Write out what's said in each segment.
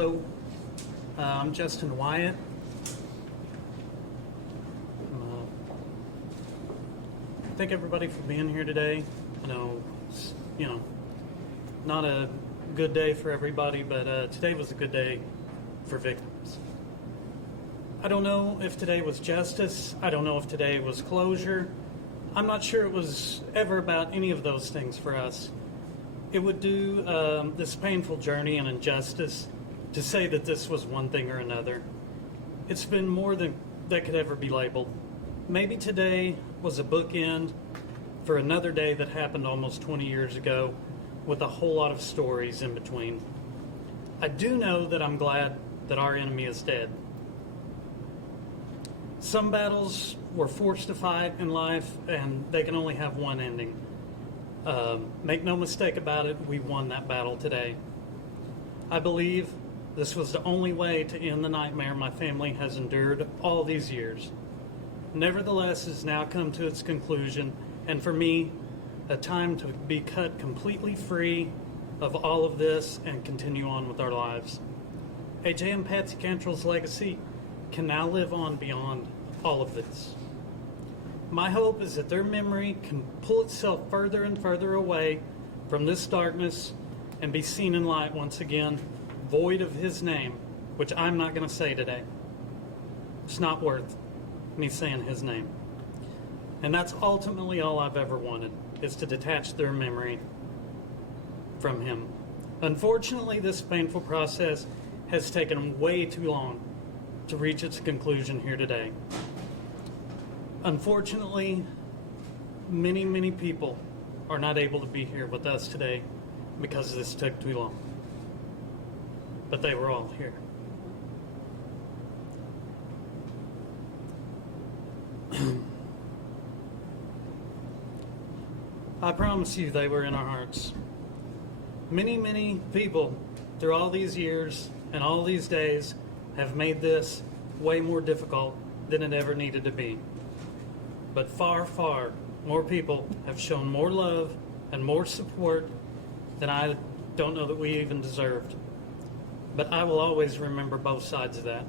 Hello, I'm Justin Wyatt. Thank everybody for being here today. I know, it's, not a good day for everybody, but today was a good day for victims. I don't know if today was justice. I don't know if today was closure. I'm not sure it was ever about any of those things for us. It would do this painful journey and injustice to say that this was one thing or another. It's been more than that could ever be labeled. Maybe today was a bookend for another day that happened almost 20 years ago with a whole lot of stories in between. I do know that I'm glad that our enemy is dead. Some battles we're forced to fight in life, and they can only have one ending. Make no mistake about it, we won that battle today. I believe this was the only way to end the nightmare my family has endured all these years. Nevertheless, has now come to its conclusion, and for me, a time to be cut completely free of all of this and continue on with our lives. AJ and Patsy Cantrell's legacy can now live on beyond all of this. My hope is that their memory can pull itself further and further away from this darkness and be seen in light once again, void of his name, which I'm not going to say today. It's not worth me saying his name. And that's ultimately all I've ever wanted, is to detach their memory from him. Unfortunately, this painful process has taken way too long to reach its conclusion here today. Unfortunately, many, many people are not able to be here with us today because this took too long. But they were all here. I promise you they were in our hearts. Many, many people through all these years and all these days have made this way more difficult than it ever needed to be. But far, far more people have shown more love and more support than I don't know that we even deserved. But I will always remember both sides of that.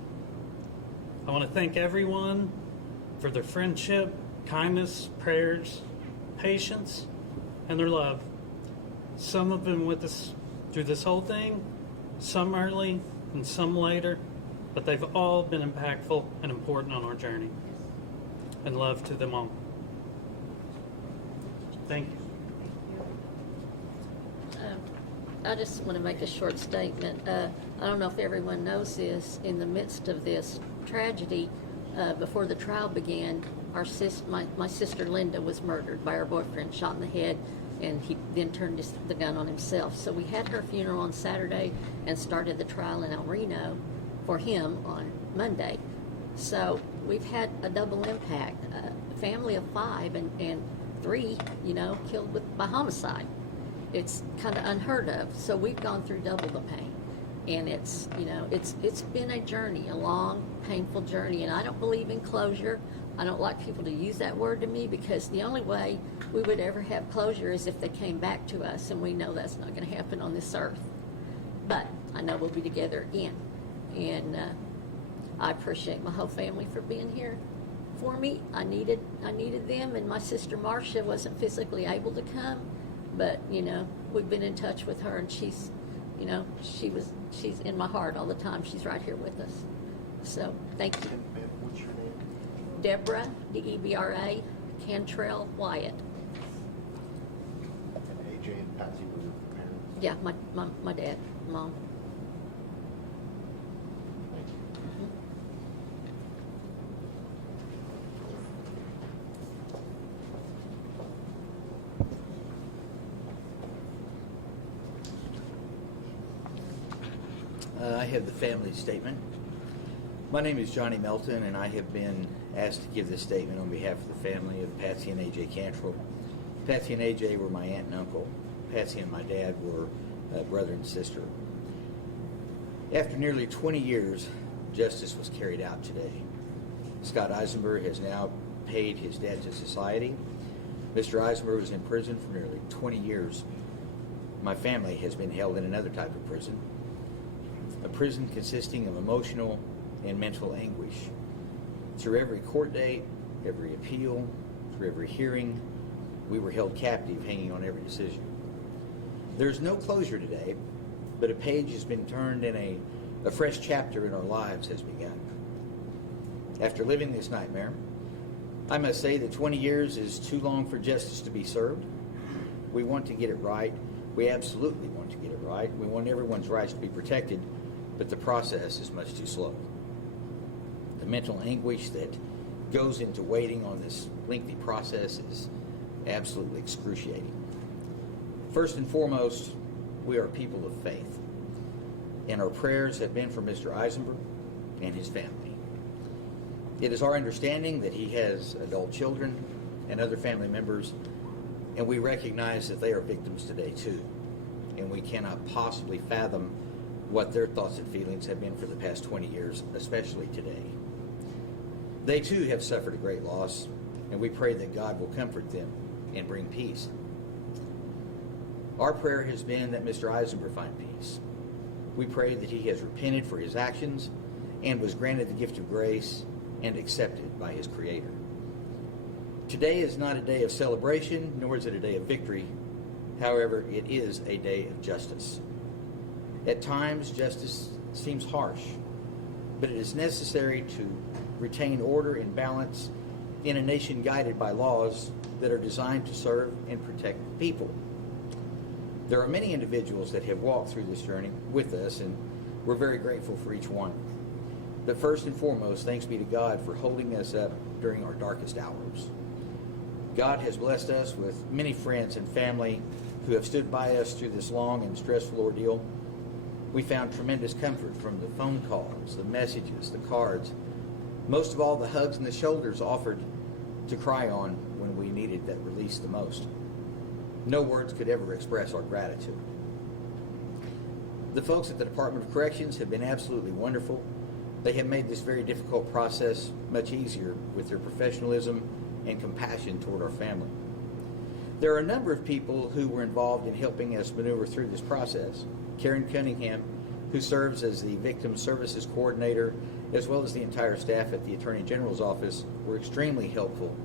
I want to thank everyone for their friendship, kindness, prayers, patience, and their love. Some have been with us through this whole thing, some early and some later, but they've all been impactful and important on our journey. And love to them all. Thank you. I just want to make a short statement. I don't know if everyone knows this. In the midst of this tragedy, before the trial began, my sister Linda was murdered by her boyfriend, shot in the head, and he then turned the gun on himself. So we had her funeral on Saturday and started the trial in El Reno for him on Monday. So we've had a double impact. A family of 5 and 3, killed by homicide. It's kind of unheard of. So we've gone through double the pain. And it's been a journey, a long, painful journey. And I don't believe in closure. I don't like people to use that word to me, because the only way we would ever have closure is if they came back to us, and we know that's not going to happen on this earth. But I know we'll be together again. And I appreciate my whole family for being here for me. I needed them, and my sister Marcia wasn't physically able to come, but we've been in touch with her, and she's in my heart all the time. She's right here with us. So thank you. What's your name? Deborah, Debra, Cantrell Wyatt. And AJ and Patsy were your parents? Yeah, my dad, mom. I have the family statement. My name is Johnny Melton, and I have been asked to give this statement on behalf of the family of Patsy and AJ Cantrell. Patsy and AJ were my aunt and uncle. Patsy and my dad were brother and sister. After nearly 20 years, justice was carried out today. Scott Eizember has now paid his debt to society. Mr. Eizember was in prison for nearly 20 years. My family has been held in another type of prison. a prison consisting of emotional and mental anguish. Through every court date, every appeal, through every hearing, we were held captive, hanging on every decision. There's no closure today, but a page has been turned and a fresh chapter in our lives has begun. After living this nightmare, I must say that 20 years is too long for justice to be served. We want to get it right. We absolutely want to get it right. We want everyone's rights to be protected, but the process is much too slow. The mental anguish that goes into waiting on this lengthy process is absolutely excruciating. First and foremost, we are people of faith, and our prayers have been for Mr. Eizember and his family. It is our understanding that he has adult children and other family members, and we recognize that they are victims today too, and we cannot possibly fathom what their thoughts and feelings have been for the past 20 years, especially today. They too have suffered a great loss, and we pray that God will comfort them and bring peace. Our prayer has been that Mr. Eizember find peace. We pray that he has repented for his actions and was granted the gift of grace and accepted by his Creator. Today is not a day of celebration, nor is it a day of victory. However, it is a day of justice. At times, justice seems harsh, but it is necessary to retain order and balance in a nation guided by laws that are designed to serve and protect the people. There are many individuals that have walked through this journey with us, and we're very grateful for each one. But first and foremost, thanks be to God for holding us up during our darkest hours. God has blessed us with many friends and family who have stood by us through this long and stressful ordeal. We found tremendous comfort from the phone calls, the messages, the cards, most of all the hugs and the shoulders offered to cry on when we needed that release the most. No words could ever express our gratitude. The folks at the Department of Corrections have been absolutely wonderful. They have made this very difficult process much easier with their professionalism and compassion toward our family. There are a number of people who were involved in helping us maneuver through this process. Karen Cunningham, who serves as the Victim Services Coordinator, as well as the entire staff at the Attorney General's office, were extremely helpful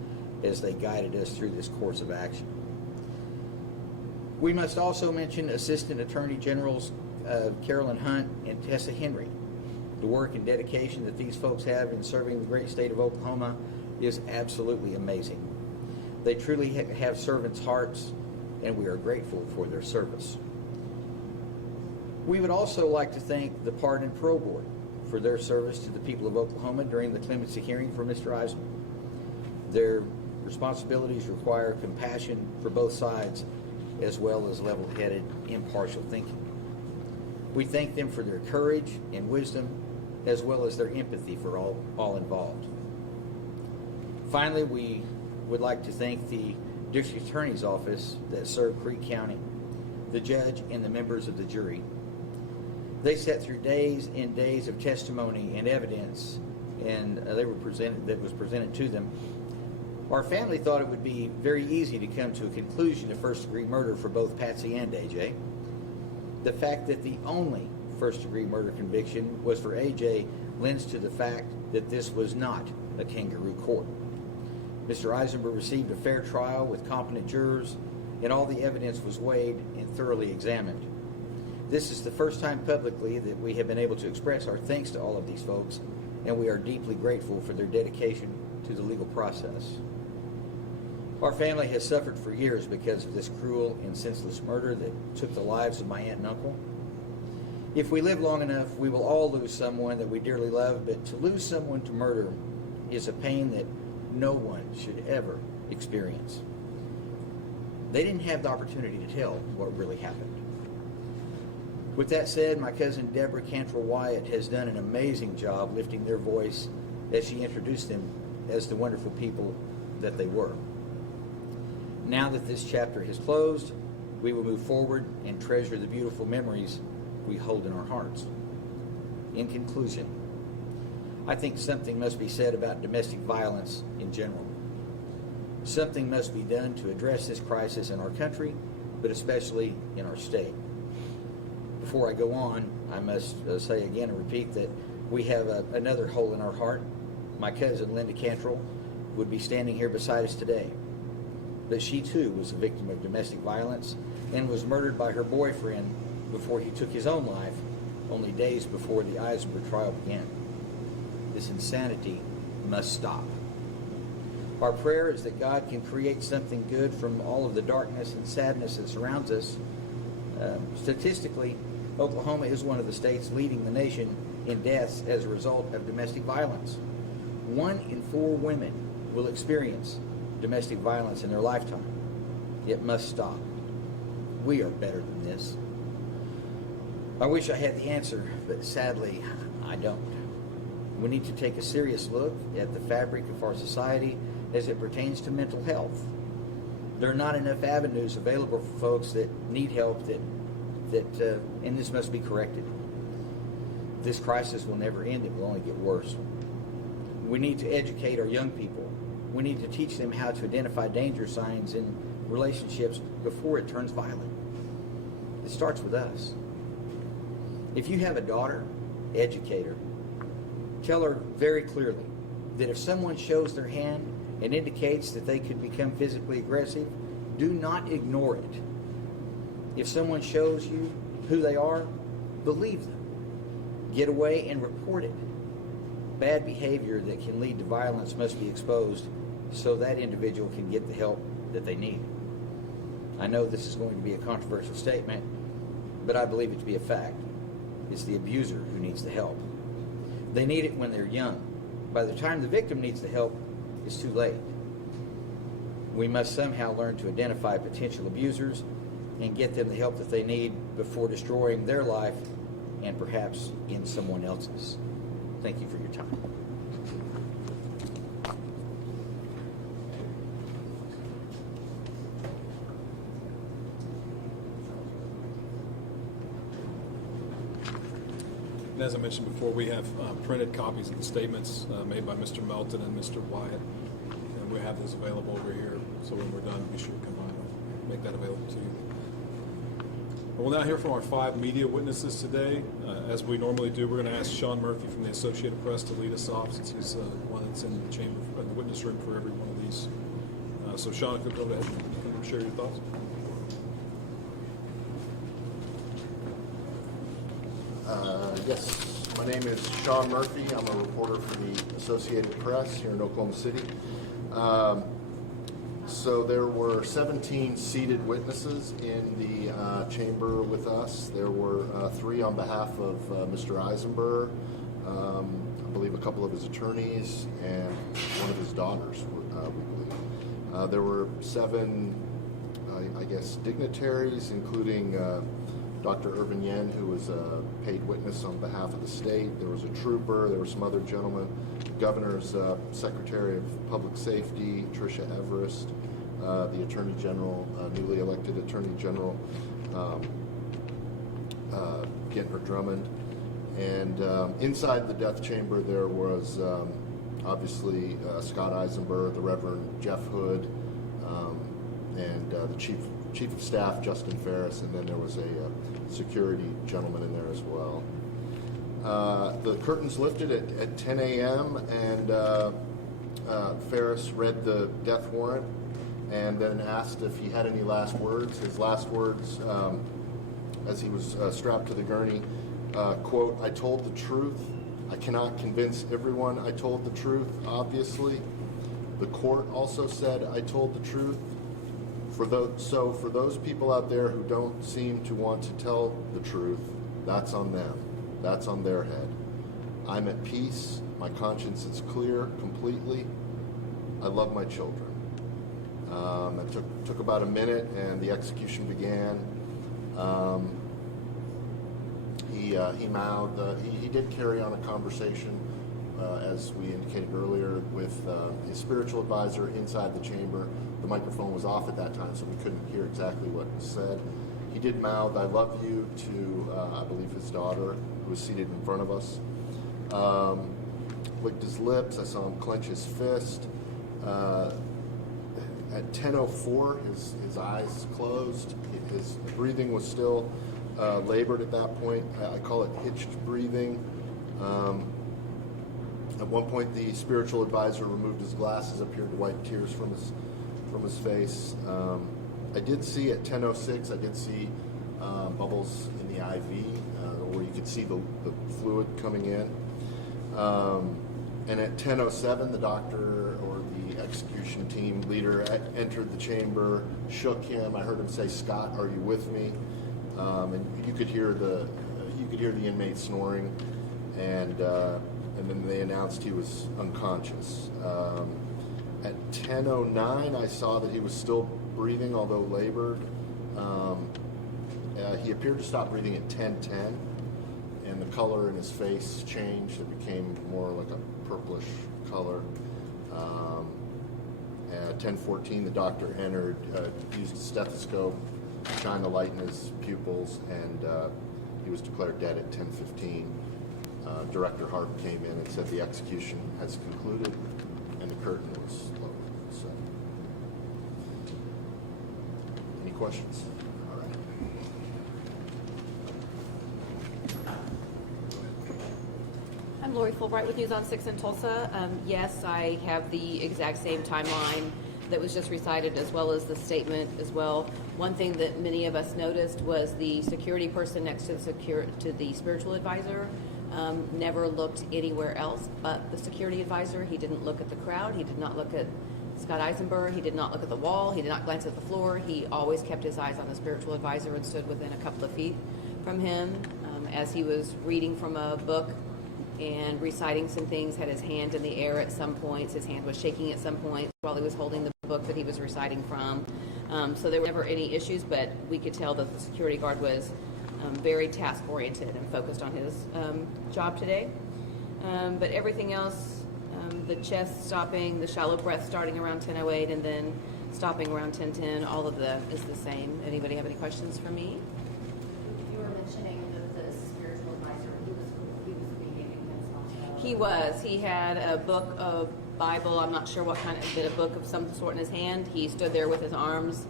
as they guided us through this course of action. We must also mention Assistant Attorney Generals Carolyn Hunt and Tessa Henry. The work and dedication that these folks have in serving the great state of Oklahoma is absolutely amazing. They truly have servants' hearts, and we are grateful for their service. We would also like to thank the Pardon and Parole Board for their service to the people of Oklahoma during the clemency hearing for Mr. Eizember. Their responsibilities require compassion for both sides, as well as level-headed, impartial thinking. We thank them for their courage and wisdom, as well as their empathy for all involved. Finally, we would like to thank the District Attorney's Office that served Creek County, the judge, and the members of the jury. They sat through days and days of testimony and evidence, and that was presented to them. Our family thought it would be very easy to come to a conclusion of first-degree murder for both Patsy and AJ. The fact that the only first-degree murder conviction was for AJ lends to the fact that this was not a kangaroo court. Mr. Eizember received a fair trial with competent jurors, and all the evidence was weighed and thoroughly examined. This is the first time publicly that we have been able to express our thanks to all of these folks, and we are deeply grateful for their dedication to the legal process. Our family has suffered for years because of this cruel and senseless murder that took the lives of my aunt and uncle. If we live long enough, we will all lose someone that we dearly love, but to lose someone to murder is a pain that no one should ever experience. They didn't have the opportunity to tell what really happened. With that said, my cousin Deborah Cantrell Wyatt has done an amazing job lifting their voice as she introduced them as the wonderful people that they were. Now that this chapter has closed, we will move forward and treasure the beautiful memories we hold in our hearts. In conclusion, I think something must be said about domestic violence in general. Something must be done to address this crisis in our country, but especially in our state. Before I go on, I must say again and repeat that we have another hole in our heart. My cousin, Linda Cantrell, would be standing here beside us today. But she too was a victim of domestic violence and was murdered by her boyfriend before he took his own life, only days before the Eizember trial began. This insanity must stop. Our prayer is that God can create something good from all of the darkness and sadness that surrounds us. Statistically, Oklahoma is one of the states leading the nation in deaths as a result of domestic violence. 1 in 4 women will experience domestic violence in their lifetime. It must stop. We are better than this. I wish I had the answer, but sadly, I don't. We need to take a serious look at the fabric of our society as it pertains to mental health. There are not enough avenues available for folks that need help and this must be corrected. This crisis will never end. It will only get worse. We need to educate our young people. We need to teach them how to identify danger signs in relationships before it turns violent. It starts with us. If you have a daughter, educate her. Tell her very clearly that if someone shows their hand and indicates that they could become physically aggressive, do not ignore it. If someone shows you who they are, believe them. Get away and report it. Bad behavior that can lead to violence must be exposed so that individual can get the help that they need. I know this is going to be a controversial statement, but I believe it to be a fact. It's the abuser who needs the help. They need it when they're young. By the time the victim needs the help, it's too late. We must somehow learn to identify potential abusers and get them the help that they need before destroying their life and perhaps in someone else's. Thank you for your time. And as I mentioned before, we have printed copies of the statements made by Mr. Melton and Mr. Wyatt, and we have those available over here. So when we're done, be sure to come by and make that available to you. We'll now hear from our 5 media witnesses today. As we normally do, we're going to ask Sean Murphy from the Associated Press to lead us off, since he's the one that's in the chamber, in the witness room for every one of these. So Sean, if you go ahead and share your thoughts. Yes, my name is Sean Murphy. I'm a reporter for the Associated Press here in Oklahoma City. So there were 17 seated witnesses in the chamber with us. There were 3 on behalf of Mr. Eizember, I believe a couple of his attorneys, and one of his daughters, we believe. There were 7, I guess, dignitaries, including Dr. Urban Yen, who was a paid witness on behalf of the state. There was a trooper. There were some other gentlemen. Governor's Secretary of Public Safety, Tricia Everest, the Attorney General, newly elected Attorney General, Gentner Drummond. And inside the death chamber, there was obviously Scott Eizember, the Reverend Jeff Hood, and the Chief of Staff, Justin Ferris, and then there was a security gentleman in there as well. The curtains lifted at 10 a.m. and Ferris read the death warrant and then asked if he had any last words. His last words, as he was strapped to the gurney, quote, "I told the truth. I cannot convince everyone I told the truth, obviously. The court also said I told the truth. For those people out there who don't seem to want to tell the truth, that's on them. That's on their head. I'm at peace. My conscience is clear completely. I love my children." It took about a minute, and the execution began. He mouthed. He did carry on a conversation, as we indicated earlier, with his spiritual advisor inside the chamber. The microphone was off at that time, so we couldn't hear exactly what was said. He did mouth, "I love you," to, I believe, his daughter, who was seated in front of us. Licked his lips. I saw him clench his fist. At 10:04, his eyes closed. His breathing was still labored at that point. I call it hitched breathing. At one point, the spiritual advisor removed his glasses, appeared to wipe tears from his face. I did see at 10:06, I did see bubbles in the IV, where you could see the fluid coming in. And at 10:07, the doctor or the execution team leader entered the chamber, shook him. I heard him say, "Scott, are you with me?" And you could hear the inmate snoring, and then they announced he was unconscious. At 10:09, I saw that he was still breathing, although labored. He appeared to stop breathing at 10:10, and the color in his face changed. It became more like a purplish color. At 10:14, the doctor entered, used a stethoscope, shined the light in his pupils, and he was declared dead at 10:15. Director Hart came in and said the execution has concluded, and the curtain was lowered. So, any questions? All right. I'm Lori Fulbright with News on 6 in Tulsa. Yes, I have the exact same timeline that was just recited, as well as the statement as well. One thing that many of us noticed was the security person next to the spiritual advisor never looked anywhere else but the security advisor. He didn't look at the crowd. He did not look at Scott Eizember. He did not look at the wall. He did not glance at the floor. He always kept his eyes on the spiritual advisor and stood within a couple of feet from him as he was reading from a book and reciting some things, had his hand in the air at some points. His hand was shaking at some points while he was holding the book that he was reciting from. So there were never any issues, but we could tell that the security guard was very task-oriented and focused on his job today. But everything else, the chest stopping, the shallow breath starting around 10:08 and then stopping around 10:10, all of that is the same. Anybody have any questions for me? You were mentioning that the spiritual advisor, he was reading against also. He was. He had a book of Bible, I'm not sure what kind of, but a book of some sort in his hand. He stood there with his arms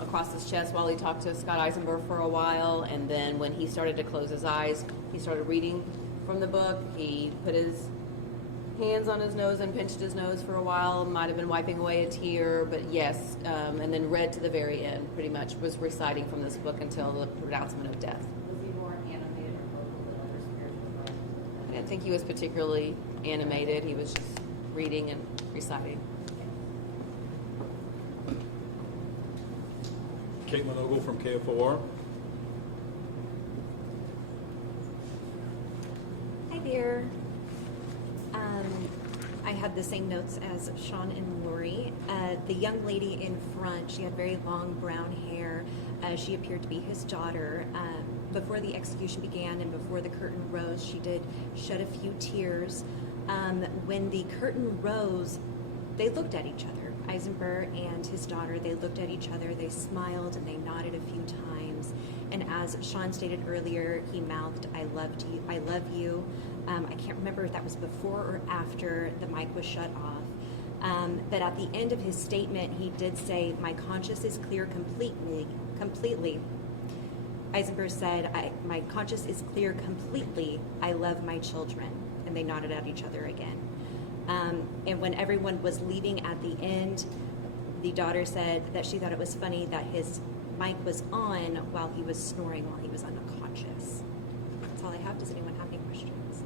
across his chest while he talked to Scott Eizember for a while, and then when he started to close his eyes, he started reading from the book. He put his hands on his nose and pinched his nose for a while, might have been wiping away a tear, but yes, and then read to the very end, pretty much was reciting from this book until the pronouncement of death. Was he more animated or vocal than other spiritual advisors? I didn't think he was particularly animated. He was just reading and reciting. Caitlin Ogle from KFOR. Hi there. I had the same notes as Sean and Lori. The young lady in front, she had very long brown hair. She appeared to be his daughter. Before the execution began and before the curtain rose, she did shed a few tears. When the curtain rose, they looked at each other. Eizember and his daughter, they looked at each other, they smiled, and they nodded a few times. And as Sean stated earlier, he mouthed, I love you. I can't remember if that was before or after the mic was shut off. But at the end of his statement, he did say, my conscience is clear completely. Eisenberg said, my conscience is clear completely. I love my children. And they nodded at each other again. And when everyone was leaving at the end, the daughter said that she thought it was funny that his mic was on while he was snoring while he was unconscious. That's all I have. Does anyone have any questions?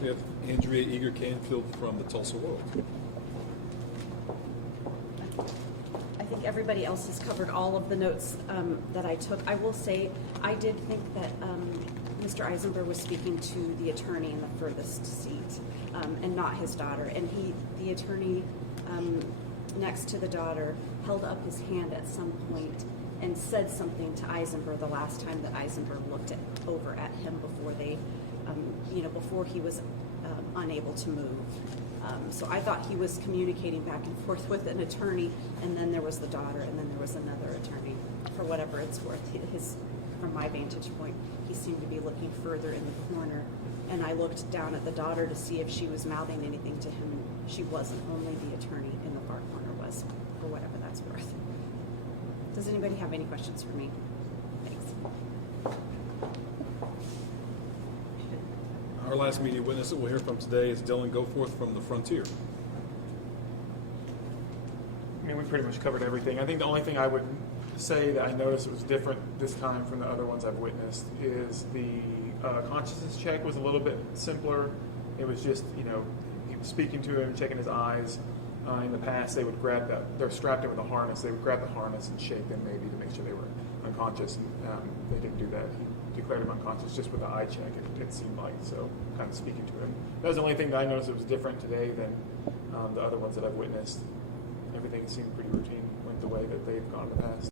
We have Andrea Iger Canfield from the Tulsa World. I think everybody else has covered all of the notes that I took. I will say, I did think that Mr. Eizember was speaking to the attorney in the furthest seat and not his daughter. And the attorney next to the daughter held up his hand at some point and said something to Eizember the last time that Eizember looked over at him before they, before he was unable to move. So I thought he was communicating back and forth with an attorney, and then there was the daughter, and then there was another attorney. For whatever it's worth, from my vantage point, he seemed to be looking further in the corner, and I looked down at the daughter to see if she was mouthing anything to him. She wasn't. Only the attorney in the far corner was. was, for whatever that's worth. Does anybody have any questions for me? Thanks. Our last media witness that we'll hear from today is Dylan Goforth from the Frontier. I mean, we pretty much covered everything. I think the only thing I would say that I noticed was different this time from the other ones I've witnessed is the consciousness check was a little bit simpler. It was just, speaking to him, checking his eyes. In the past, they would grab they're strapped in with a harness. They would grab the harness and shake them maybe to make sure they were unconscious. And they didn't do that. He declared him unconscious just with the eye check, it seemed like. So kind of speaking to him. That was the only thing that I noticed that was different today than the other ones that I've witnessed. Everything seemed pretty routine, went the way that they've gone in the past.